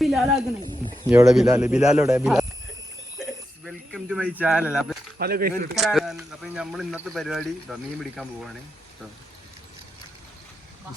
എവിടെ Bilal? ബിലാലോടെ Bilal welcome to my channel അപ്പൊ അപ്പൊ നമ്മൾ ഇന്നത്തെ പരിപാടി ദാ മീൻ പിടിക്കാൻ പോവാണ്.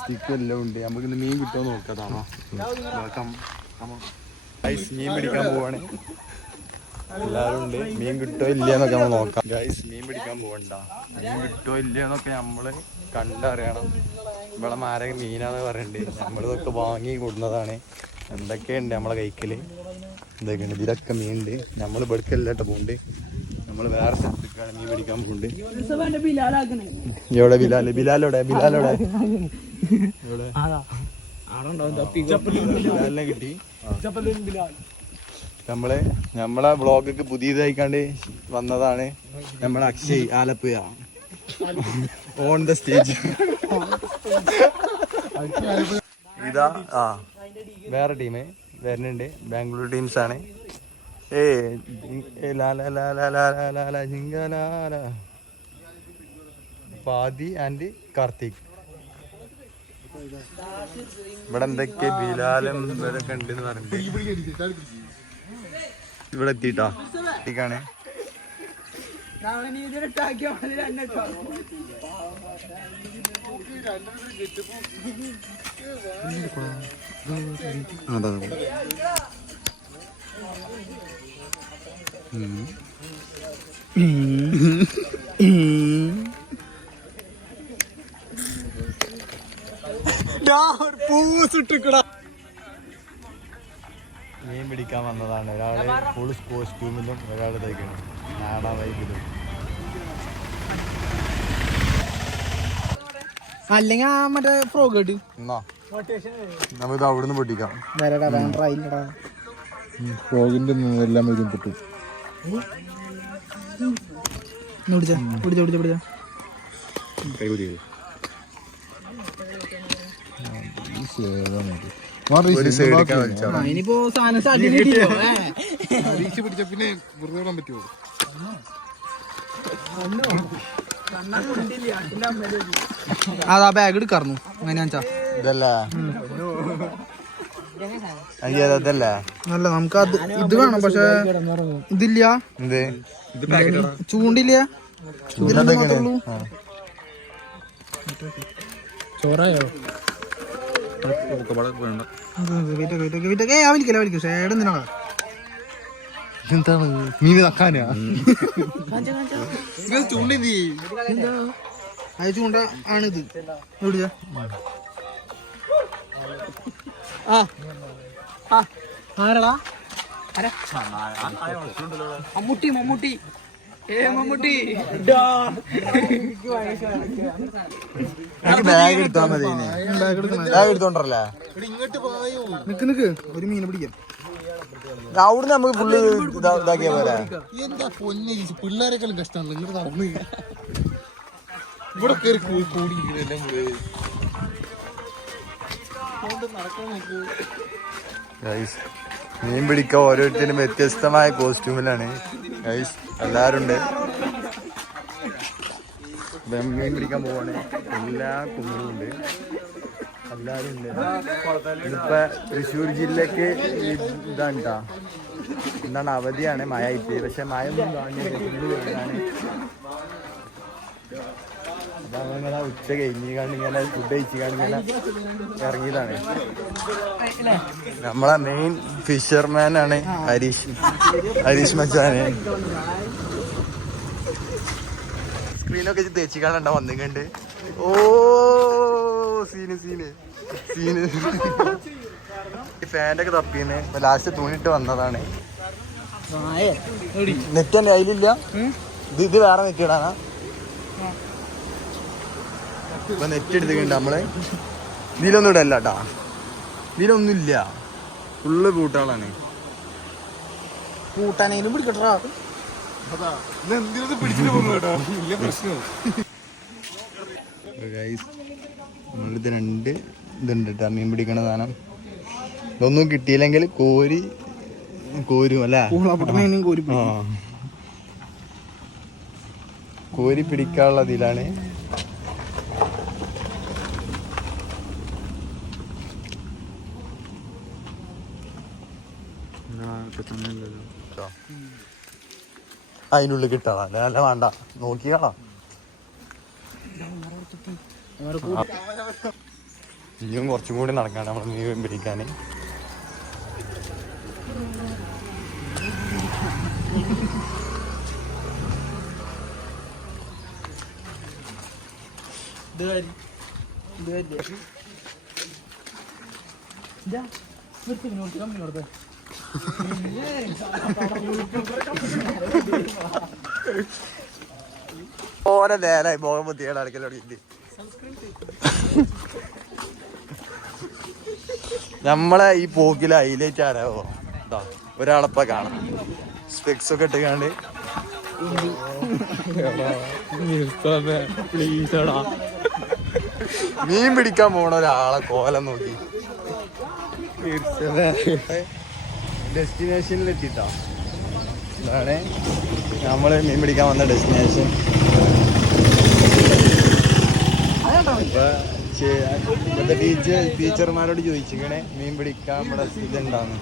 സ്റ്റിക്കും എല്ലാം ഉണ്ട്. നമുക്ക് ഇന്ന് മീൻ കിട്ടുമോ നോക്കാതാണോ? ഗൈസ് മീൻ പിടിക്കാൻ പോവാണ്. എല്ലാവരും ഉണ്ട്. മീൻ കിട്ടോ ഇല്ലയെന്നൊക്കെ നമ്മൾ നോക്കാം. ഗൈസ് മീൻ പിടിക്കാൻ പോവണ്ട. മീൻ കിട്ടോ ഇല്ലയെന്നൊക്കെ നമ്മൾ കണ്ടറിയണം. ഇവിടെ മാരക മീനാന്ന് പറയുന്നുണ്ട് നമ്മളിതൊക്കെ വാങ്ങി കൊടുക്കുന്നതാണ് എന്തൊക്കെയുണ്ട് നമ്മളെ കൈക്കൽ എന്തൊക്കെയുണ്ട്? ഇതിലൊക്കെ മീനുണ്ട് നമ്മൾ ഇവിടേക്കല്ലാട്ട് പോകുന്നുണ്ട് നമ്മൾ വേറെ സ്ഥലത്തേക്കാണ് മീൻ പിടിക്കാൻ പോകുന്നുണ്ട് എവിടെ? ബിലാൽ? ബിലാലോടെ ബിലാലോടെ ബിലാലിനെ കിട്ടി. നമ്മൾ നമ്മളെ ബ്ലോഗൊക്കെ പുതിയതായിക്കാണ്ട് വന്നതാണ് നമ്മളെ Akshay Alappuzha. On the stage. ഇതാ ആ. വേറെ ടീം വരുന്നുണ്ട്. ബാംഗ്ലൂർ ടീംസ് ആണ്. ഏ പാതി ആൻഡ് കാർത്തിക്. ഇവിടെ എന്തൊക്കെ ബിലാലും ഇവരൊക്കെ ഉണ്ടെന്ന് പറഞ്ഞിട്ട്. ഇവിടെ എത്തിട്ടാ? എത്തിക്കാണ് അതാ മീൻ പിടിക്കാൻ വന്നതാണ്. ഒരാൾ ഫുൾ കോസ്റ്റ്യൂമിലും ഒരാൾ തയ്ക്കണം നാടാ വൈകിലും അല്ലെങ്കിൽ ആ മറ്റേ ഫ്രോഗ് ഇട്ട് നമുക്ക് അവിടുന്ന് പൊട്ടിക്കാം. ഫ്രോഗിന്റെ എല്ലാം ഇതും പൊട്ടും. ഇനിയിപ്പോ സാധനം പിടിച്ച പിന്നെ വെറുതെ വിടാൻ പറ്റുമോ അതാ ബാഗ് എടുക്കാർന്നു. അങ്ങനെ വെച്ചാ? ഇതല്ലേ? അതല്ലേ? അല്ല നമുക്ക് അത് ഇത് വേണം പക്ഷെ ഇതില്ല. എന്ത്? ചൂണ്ടില്ല. ചോറായോ? എന്താണ് മീൻ നക്കാനാ ചൂണ്ടി അത് ചൂണ്ട ആണിത്. എവിടെയാ? ആരടാ? മമ്മൂട്ടി മമ്മൂട്ടി. ഏ മമ്മൂട്ടി. ബാഗ് എടുത്താ മതി ബാഗ് എടുത്തോണ്ടല്ലേ? നിക്ക് നിക്ക്. ഒരു മീൻ പിടിക്കാം. അവിടുന്ന് നമുക്ക് ഫുള്ള് ഇതാക്കിയ പോരാ. എന്താ പൊന്നെ പിള്ളേരെക്കാളും നടന്ന് ഇവിടെ കയറി കൂടി എല്ലാം മീൻ പിടിക്ക ഓരോരുത്തരും വ്യത്യസ്തമായ കോസ്റ്റ്യൂമിലാണ്. ഗൈസ് എല്ലാവരും ഉണ്ട് മീൻ പിടിക്കാൻ പോവാണ്. എല്ലാ കുഞ്ഞും ഉണ്ട്. എല്ലാവരും ഉണ്ട്. ഇപ്പൊ തൃശ്ശൂർ ജില്ലക്ക് ഇതാണ് കേട്ടോ എന്താണ് അവധിയാണ്. മഴ ഇപ്പൊ പക്ഷെ മഴ ഒന്നും കാണിയാണ് ഇങ്ങനെ ഉച്ച കഴിഞ്ഞ് കണ്ട് ഇങ്ങനെ ഫുഡ് കഴിച്ച് കണ്ട് ഇങ്ങനെ ഇറങ്ങിയതാണ്. നമ്മളെ മെയിൻ ഫിഷർമാൻ ആണ് ഹരീഷ്. ഹരീഷ് മച്ചാന്. സ്ക്രീനൊക്കെ തേച്ചി കാണണ്ട വന്നിട്ടുണ്ട് ഓ സീന് സീന് സീന് ഫാന്റെ ഒക്കെ തപ്പിന്ന് ലാസ്റ്റ് തുണിട്ട് വന്നതാണ്. നെറ്റ് എന്റെ അതിലില്ല ഇത് ഇത് വേറെ നെറ്റ് ഇടാനാ? ഇപ്പൊ നെറ്റ് എടുത്തിട്ടുണ്ട് നമ്മളെ. ഇതിലൊന്നും ഇടല്ല കേട്ടാ ഇതിലൊന്നും ഇല്ല. ഫുള്ള് കൂട്ടാളാണ് കൂട്ടാനേലും പിടിക്കട്ടാ നമ്മളിത് രണ്ട് ഇതുണ്ട് കേട്ടോ മീൻ പിടിക്കണ സാധനം. ഇതൊന്നും കിട്ടിയില്ലെങ്കിൽ കോരി കോരും അല്ലേ? കോരി പിടിക്കാനുള്ള ഇതിലാണ്. അതിനുള്ളിൽ കിട്ടാളാ അല്ല? വേണ്ട. നോക്കിയാളാ ഇനിയും കുറച്ചും കൂടി നടക്കാണ് നമ്മൾ നീ പിടിക്കാൻ ഓരോ നേരായി മോഹം ബുദ്ധിയാണ് അടക്കൽ നമ്മളെ ഈ പോക്കിൽ ഹൈലൈറ്റ് ആരാവോ ഒരാളപ്പ കാണാം. സ്പെക്സ് ഒക്കെ ഇട്ടുകാണ്ട്. മീൻ പിടിക്കാൻ പോണ ഒരാളെ കോലം നോക്കി. ഡെസ്റ്റിനേഷനിൽ എത്തിട്ടാ ഇതാണ് നമ്മൾ മീൻ പിടിക്കാൻ വന്ന ഡെസ്റ്റിനേഷൻ. ടീച്ചർ ടീച്ചർമാരോട് ചോദിച്ചിക്കണേ മീൻ പിടിക്കാൻ ഇവിടെ ഇതുണ്ടാന്ന്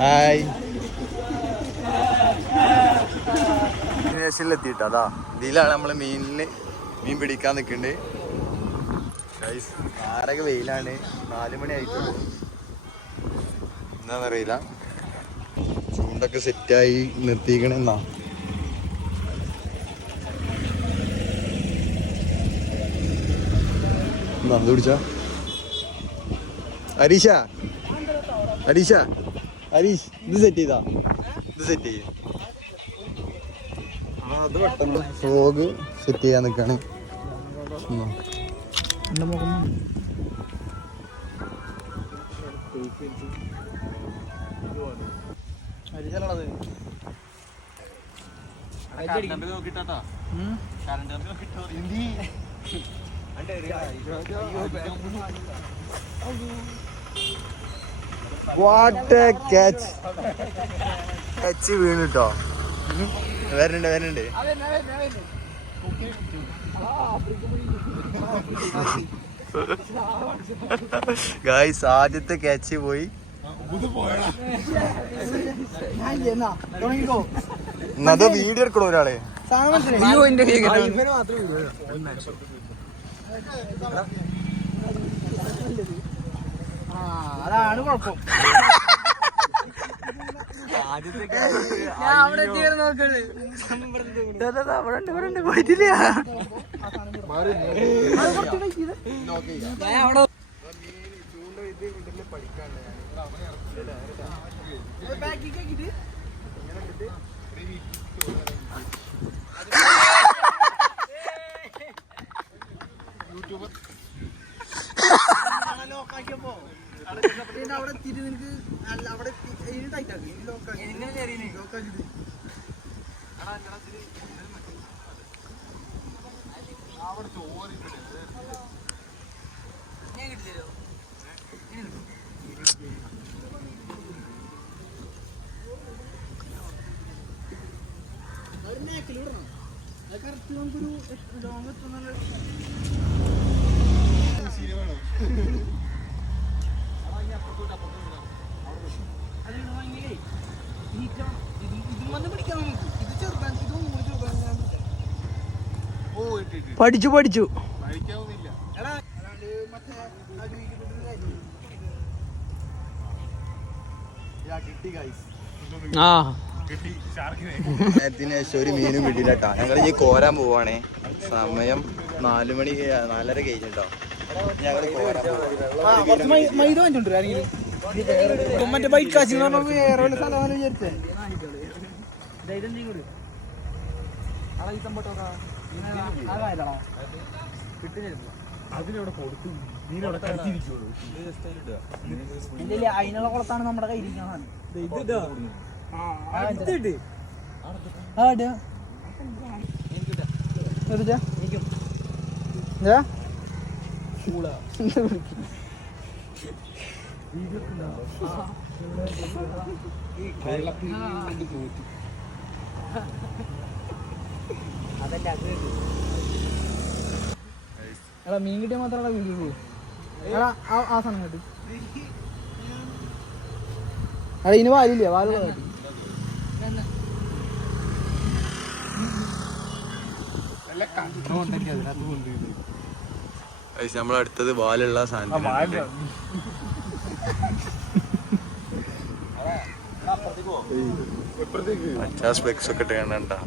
ഹായ്. ഡെസ്റ്റിനേഷനിലെത്തിയിട്ട് അതാ. ഇതിലാണ് നമ്മൾ മീനിന് മീൻ പിടിക്കാൻ നിൽക്കുന്നുണ്ട് ആരൊക്കെ വെയിലാണ്. നാല് മണി ആയിട്ടുള്ളൂ. എന്താണെന്നറിയില്ല ചൂണ്ടൊക്കെ സെറ്റായി നിർത്തിക്കണെന്നാ എന്താ അത് പിടിച്ച ഹരീഷ ഹരീഷ ഹരീഷ് ഇത് സെറ്റ് ചെയ്താ. ഇത് സെറ്റ് ചെയ്യ. ഫ്രോഗ് സെറ്റ് ചെയ്യാൻ നിൽക്കാണ് ഉം. വാട്ട് ക്യാച്ച് വരുന്നുണ്ട് വരുന്നുണ്ട് ഗായ്സ് ആദ്യത്തെ ക്യാച്ച് പോയി. എന്നാ വീഡിയോ എടുക്കണോ ഒരാളെ? അതാണ് കുഴപ്പം. അവിടെ പോയിട്ടില്ല. യൂട്യൂബർ ലോക്കാക്കിയപ്പോ ഞാൻ അവിടെ എത്തിയിട്ട് നിനക്ക് അവിടെ പഠിച്ചു പഠിച്ചു. ആ. ഒരു മീനും കിട്ടിയില്ല ഞങ്ങൾ ഈ കോരാൻ പോവാണേ. സമയം നാലു മണി നാലര കഴിഞ്ഞിട്ടോ. മൈദ വാങ്ങിട്ടുണ്ട് ആരെങ്കിലും മറ്റേ ബൈക്ക് കാശി വേറെ വല്ല സ്ഥലമാണ് വിചാരിച്ചേ അതിലവിടെ കൊടുത്തു അതിനുള്ള കുളത്താണ് നമ്മുടെ കയ്യിരിക്കണം ആ. ഇടാ എടാ മീൻ കിട്ടിയാൽ മാത്രമേ വീഡിയോ പോകൂ എടാ ആ സാധനം കിട്ടി. എടാ ഇനി വാലില്ല വാലുള്ള കാട്ടി അല്ല കണ്ടോണ്ടെങ്കിൽ അതിനകത്ത് കൊണ്ടുവരുന്നത്? നമ്മളടുത്തത് വാലുള്ള സാധനം സ്പെക്സ് ഒക്കെ ഇട്ട് കണ്ടാ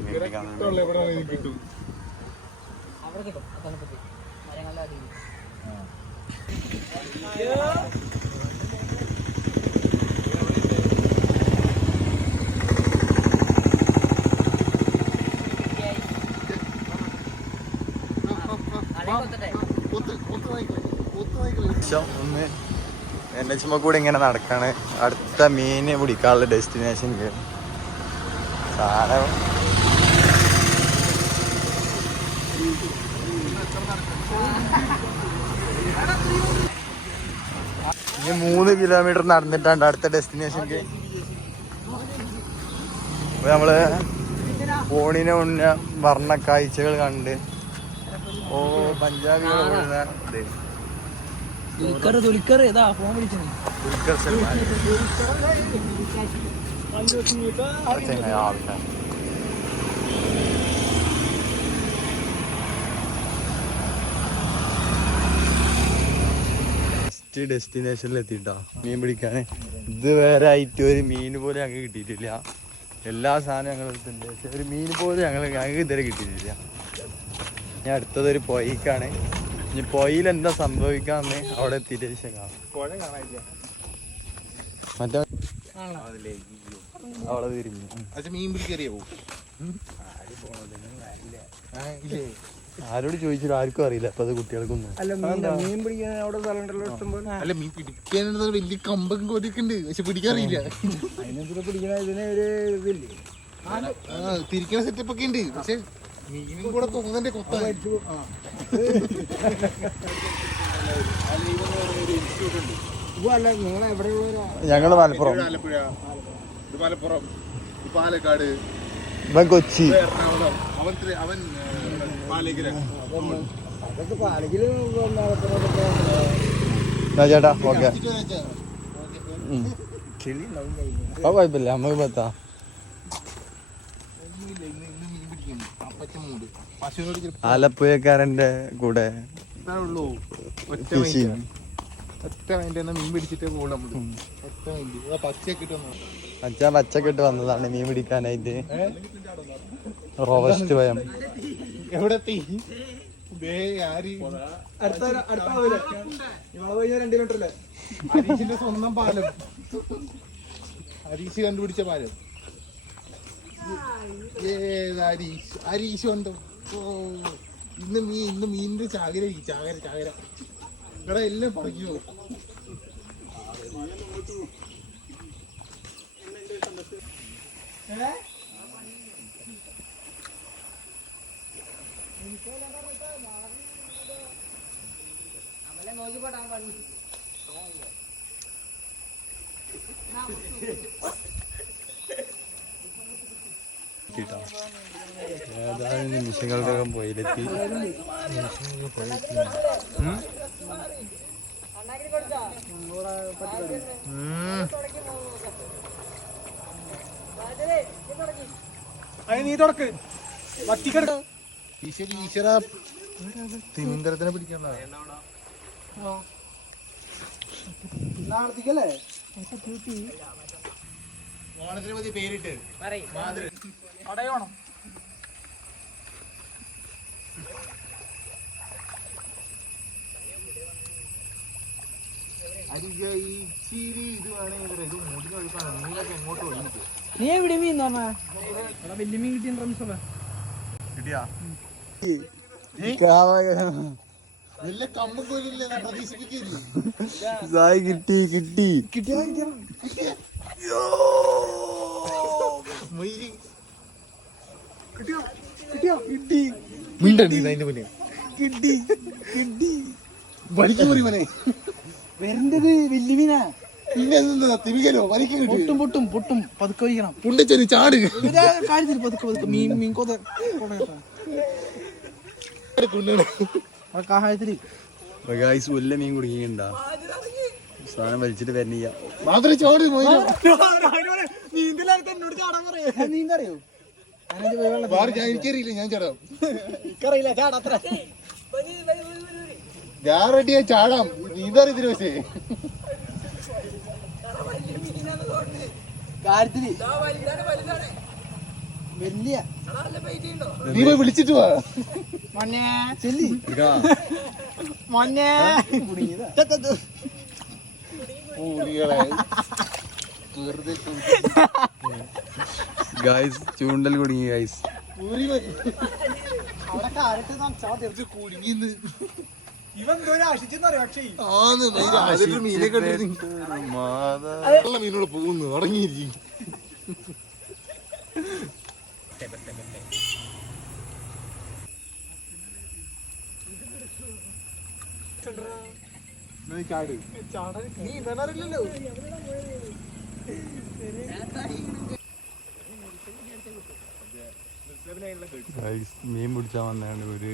Thank പിടിക്കാൻ ഇഷ്ടമുള്ള ചുമ കൂടെ ഇങ്ങനെ നടക്കാണ്. അടുത്ത മീന് പിടിക്കാനുള്ള ഡെസ്റ്റിനേഷൻ സാധനം. ഇനി മൂന്ന് കിലോമീറ്റർ നടന്നിട്ടാണ് അടുത്ത ഡെസ്റ്റിനേഷൻ നമ്മൾ ഫോണിനെ ഉണ്ണ വർണ കാഴ്ചകൾ കണ്ട് ഓ പഞ്ചാബി തുലിക്കറ് തുലിക്കറ് ഇതാ ഫോൺ ദുൽഖർ സൽമാൻ. ഫസ്റ്റ് ഡെസ്റ്റിനേഷനിൽ മീൻ പിടിക്കാൻ ഇതുവരെ ആയിട്ട് ഒരു മീൻ പോലും ഞങ്ങൾക്ക് കിട്ടിയിട്ടില്ല. എല്ലാ സാധനവും ഞങ്ങൾ എടുത്തിട്ടുണ്ട് പക്ഷെ ഒരു മീൻ പോലും ഞങ്ങൾ ഞങ്ങൾക്ക് ഇതുവരെ കിട്ടിയിട്ടില്ല. ഞാൻ അടുത്തതൊരു പൊയ്ക്കാണ്. ഇനി പൊയ്യിൽ എന്താ സംഭവിക്കാന്ന് അവിടെ എത്തിയിട്ട് മറ്റേ അവളെ തിരിഞ്ഞു. അച്ഛൻ മീൻ ആരോട് ചോദിച്ചിട്ട് ആർക്കും അറിയില്ല. അപ്പൊ അത് കുട്ടികൾക്കൊന്നും. അല്ല മീൻ പിടിക്കാൻ അവിടെ അല്ല മീൻ പിടിക്കാനുള്ള വലിയ കമ്പം ഉണ്ട് പക്ഷെ പിടിക്കാറില്ല അതിനെന്തിനാ പിടിക്കണ ഇതിനെ ഒരു ഇതില്ലേ? ആ തിരിക്കണ സെറ്റപ്പ് ഒക്കെ ഉണ്ട്. പക്ഷെ മീനും കൂടെ ഞങ്ങൾ മലപ്പുറം. പാലക്കാട്. ഇവൻ കൊച്ചി. അവൻ ചേട്ടാ ഓക്കെ. അപ്പൊ കുഴപ്പമില്ല. നമുക്ക് പത്താ ഒന്നുമില്ല, ആലപ്പുഴക്കാരന്റെ കൂടെ അച്ഛാ പച്ചയൊക്കെ ഇട്ട് വന്നതാണ് മീൻ പിടിക്കാനായിട്ട്. റോബസ്റ്റ് ഭയം എവിടെ സ്വന്തം പാലം. ഹരീഷ് കണ്ടുപിടിച്ച പാലം. ഏത് ഹരീഷ് ഉണ്ടോ ഓ ഇന്ന് മീൻ ഇന്ന് മീനിന്റെ ചാകര. ചാകര ചാകര ഇവിടെ എല്ലാം പറിക്കുമോ കിട്ടാ. ഏതാനും നിമിഷങ്ങൾക്കകം പോയിലെത്തി. ഉം? ഉം. നീ തുടക്ക് വത്തിക്കെടുക്ക ഈശ്വര ഈശ്വര. തിരുവനന്തപുരത്തിനെ പിടിക്കണ്ട നാളത്തേക്കല്ലേ? ഓണത്തിന് മതി പേരിട്ട് അടയോണം നീ എവിടെ മീൻ വലിയ മീൻ കിട്ടിയ കിട്ടിയാ? കിട്ടി കിട്ടി. പോലില്ല പ്രതീക്ഷിപ്പിക്കില്ലേ സായി കിട്ടി കിട്ടി. മൊയ്ലി മിണ്ടടി അതിന്റെ മുന്നേ. കിട്ടി. കിട്ടി. വലിക്ക് മുറി മനെ. വരേണ്ടത് വലിയ മീനാ പിന്നെ എന്താ തിമികലോ? വലിക്ക് കിട്ടി. പൊട്ടും പൊട്ടും പൊട്ടും. പതുക്കെ വയ്ക്കണം. പുണ്ടച്ചൊരു ചാട്. കാര്യത്തിൽ പതുക്കെ പതുക്കെ. മീൻ മീൻ കൊത കൊട കേട്ടാ. കൊണ്ടുവന്ന് കാഹത്തിൽ ഗായ്സ് വല്ല മീൻ സാധനം വലിച്ചിട്ട് വരണില്ല. മാത്രം ചോട് ഞാൻ എനിക്കറിയില്ല ഞാൻ ചാടാം. എനിക്കറിയില്ല ചാടത്ര ഞാൻ റെഡിയാ ചാടാം. നീന്തറിയത്തില്ല പക്ഷേ കാര്യത്തിൽ വലിയ. നീ പോയി വിളിച്ചിട്ട് വാ. മൊന്നെ ചെല്ലി. മൊന്നെ കുടുങ്ങിയതാ. പൂരികളെ വെറുതെ ഗായ്സ് ചൂണ്ടൽ കുടുങ്ങി ഗായ്സ് മീനോട് പോകുന്നു അടങ്ങിയിരിക്കും. ചാട് നീ മീൻ പിടിച്ചാ വന്നാണ് ഒരു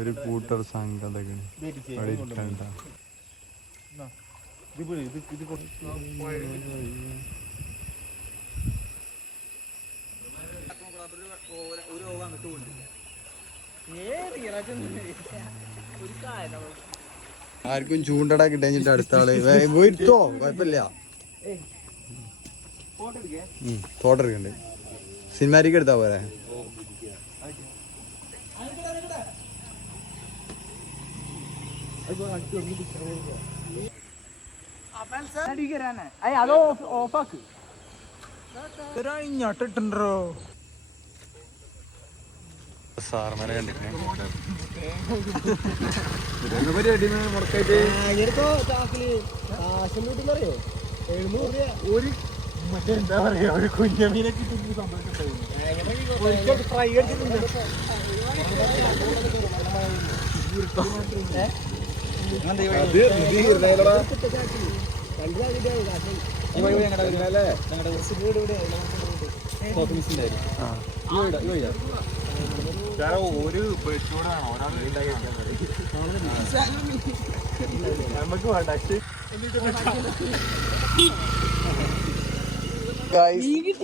ഒരു കൂട്ടർ ഇത് ഇത് കുറച്ച് ആർക്കും ചൂണ്ടടാ കിട്ടാഞ്ഞിട്ട് അടുത്ത ആൾ. പോയിരുത്തോ പോയിട്ടോ തോട്ടെടുക്കണ്ട് സിനിമാരിക്ക് എടുത്താ പോരെ അത് ഓഫാക്ക് ഇങ്ങോട്ടിട്ടുണ്ടോ സാർമാരെ എഴുന്നൂറ്. ഒരു മറ്റേ എന്താ പറയാ ഒരു കുഞ്ഞമീനെ കിട്ടുന്ന ഫ്രൈ അടിച്ചിട്ടുണ്ട് ഒരു ബെഡ്ഷൂടാണ് ഒരാൾ നമുക്ക് വേണ്ട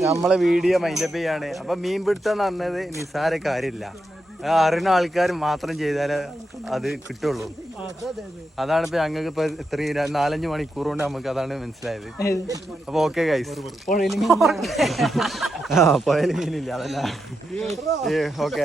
നമ്മളെ വീഡിയോ മൈൻഡപ്പ് ചെയ്യാണ്. അപ്പൊ മീൻ പിടുത്തം എന്ന് പറഞ്ഞത് നിസ്സാര കാര്യമില്ല അറിയുന്ന ആൾക്കാർ മാത്രം ചെയ്താലേ അത് കിട്ടുള്ളൂ. അതാണ് ഇപ്പൊ ഞങ്ങൾക്ക് ഇപ്പൊ ഇത്രയും നാലഞ്ചു നാലഞ്ച് മണിക്കൂർ കൊണ്ട് നമുക്ക് അതാണ് മനസ്സിലായത്. അപ്പൊ ഓക്കെ ഗൈസ് ആ പോയാലും മീനില്ല അതല്ല. ഓക്കെ